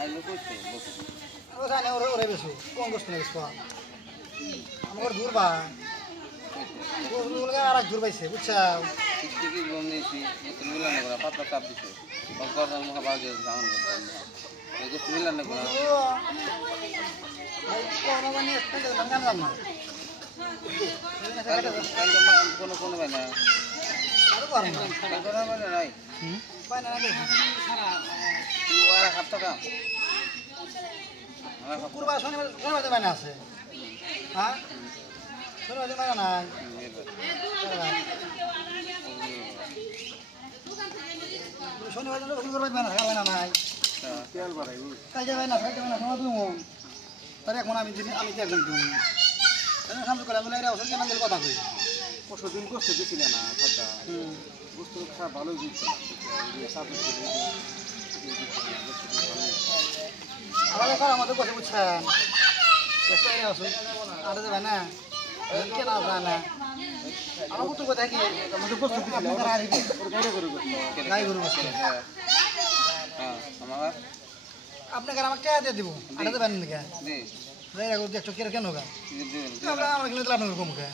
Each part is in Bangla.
আইলো কইছে বসে ও জানে ওরে বেশু কোন গোস্ত নেই বেশু আমার দূর বা আর এক দূর পাইছে বুঝছা টিকি গম নিয়েছি গোস্ত মিলান না করা পাতলা চাপ দিছে গরদান মুখা বাজে জামান করতে এই গোস্ত মিলান না করা কোনো মানে স্পেন্ড গান গান না কোনো কোনো ভাই না আরো পারে না কোনো ভাই নাই পায় না দেখি তুই আর হাত টাকা কুরবা শনিবার শনিবার দিন আছে হ্যাঁ শনিবার দিন না শনিবার দিন কুরবা দিন না নাই তেল বাড়াই কাল যাবে না সময় তুমি তাহলে এখন আমি তো একজন তুমি সামনে করে আমি ওষুধ কেন দিলে কথা কই ওষুধ দিন করতে দিছিলে না খাদ্যা বুঝতে খারাপ ভালোই দিচ্ছে আমাদের কথা বুঝছেন ওষুধ আর দেবে না কেন যায় না আমার পুতুর কথা কি আমাদের প্রস্তুত গাই গরু বসছে আপনাকে আমাকে টাকা দিয়ে দিব আটা দেবেন নাকি যাই গরু একটু কেন গা আমরা কিনে দিলাম আপনার কমকে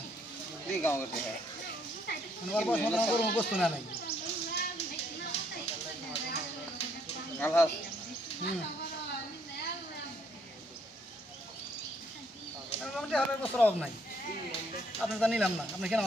বস্তু না নাই মোটামুটি হবে বছর অভাব নাই আপনি তা নিলাম না আপনি কেন